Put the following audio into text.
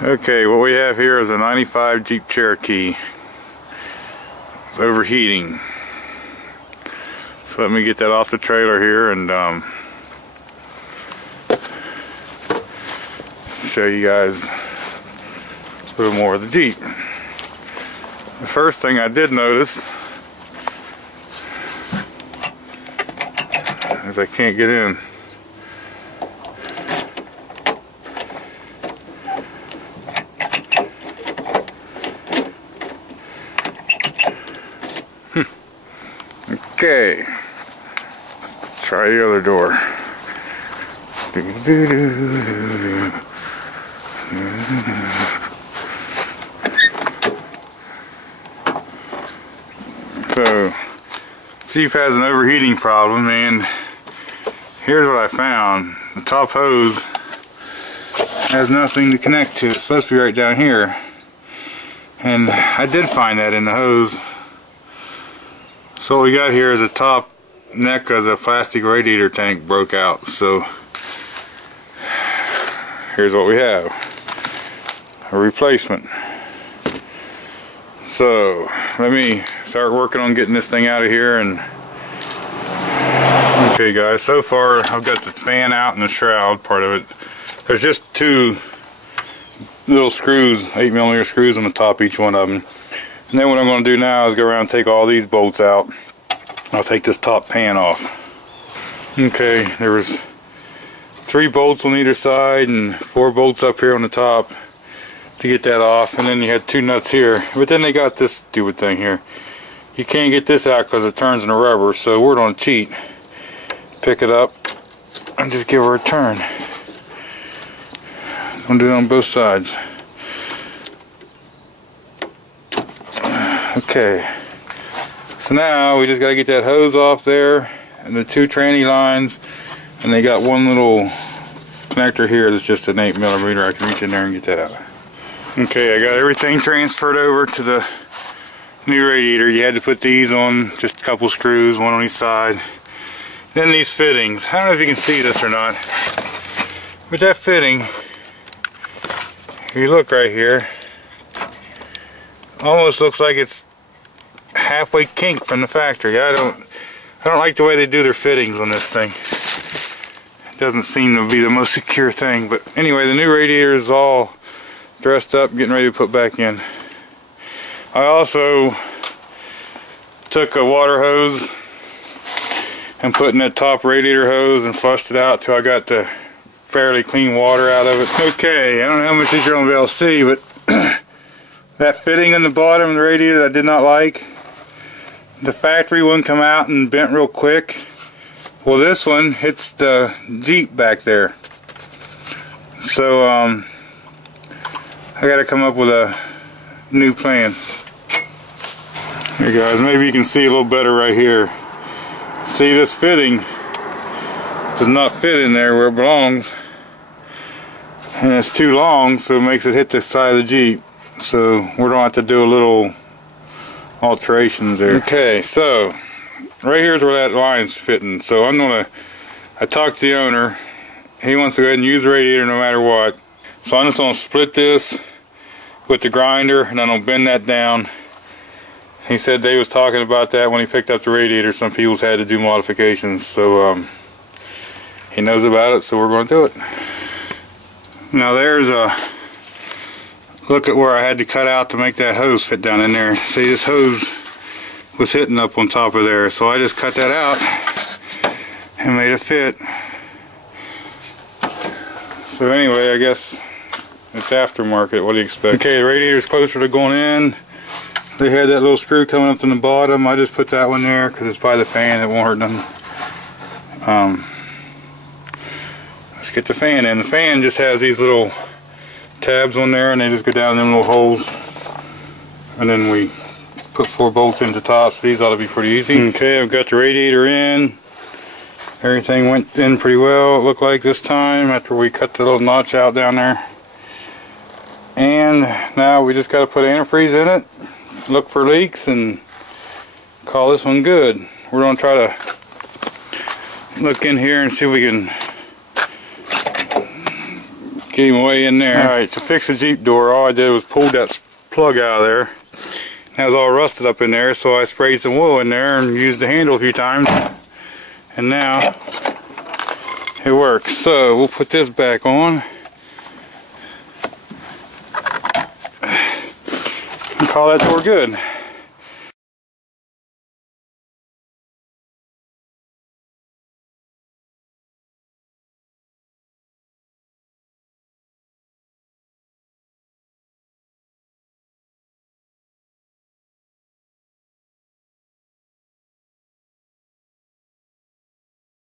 Okay, what we have here is a 95 Jeep Cherokee. It's overheating. So let me get that off the trailer here and show you guys a little more of the Jeep. The first thing I did notice is I can't get in. Okay, let's try the other door. So, Jeep has an overheating problem, and here's what I found. The top hose has nothing to connect to. It's supposed to be right down here. And I did find that in the hose. So what we got here is the top neck of the plastic radiator tank broke out. So here's what we have. A replacement. So let me start working on getting this thing out of here. And okay guys, so far I've got the fan out and the shroud part of it. There's just two little screws, 8mm screws on the top, each one of them. And then what I'm going to do now is go around and take all these bolts out. I'll take this top pan off. Okay, there was 3 bolts on either side and 4 bolts up here on the top to get that off. And then you had 2 nuts here. But then they got this stupid thing here. You can't get this out because it turns into rubber, so we're going to cheat. Pick it up and just give her a turn. I'm going to do it on both sides. Okay, so now we just got to get that hose off there and the 2 tranny lines, and they got one little connector here that's just an 8mm. I can reach in there and get that out. Okay, I got everything transferred over to the new radiator. You had to put these on, just a couple screws, one on each side. Then these fittings. I don't know if you can see this or not, but that fitting, if you look right here, almost looks like it's halfway kinked from the factory. I don't like the way they do their fittings on this thing. It doesn't seem to be the most secure thing. But anyway, the new radiator is all dressed up, getting ready to put back in. I also took a water hose and put in that top radiator hose and flushed it out till I got the fairly clean water out of it. Okay, I don't know how much you're going to be able to see, but that fitting on the bottom of the radiator I did not like. The factory one come out and bent real quick. Well, this one hits the Jeep back there. So I got to come up with a new plan. Here guys, maybe you can see a little better right here. See, this fitting does not fit in there where it belongs. And it's too long, so it makes it hit the side of the Jeep. So we're going to have to do a little alterations there. Okay, so right here's where that line's fitting. So I talked to the owner. He wants to go ahead and use the radiator no matter what. So I'm just going to split this with the grinder, and I'm going to bend that down. He said they was talking about that when he picked up the radiator. Some people's had to do modifications, so he knows about it, so we're going to do it. Now there's a look at where I had to cut out to make that hose fit down in there. See, this hose was hitting up on top of there, so I just cut that out and made it fit. So anyway, I guess it's aftermarket. What do you expect? Okay, the radiator's closer to going in. They had that little screw coming up to the bottom. I just put that one there because it's by the fan. It won't hurt nothing. Let's get the fan in. The fan just has these little tabs on there, and they just go down in them little holes, and then we put 4 bolts into the top, so these ought to be pretty easy. Okay, I've got the radiator in. Everything went in pretty well, it looked like this time, after we cut the little notch out down there. And now we just got to put antifreeze in it, look for leaks, and call this one good. We're going to try to look in here and see if we can get him away in there. Alright, to fix the Jeep door, all I did was pull that plug out of there. That was all rusted up in there, so I sprayed some oil in there and used the handle a few times. And now it works. So we'll put this back on. And call that door good.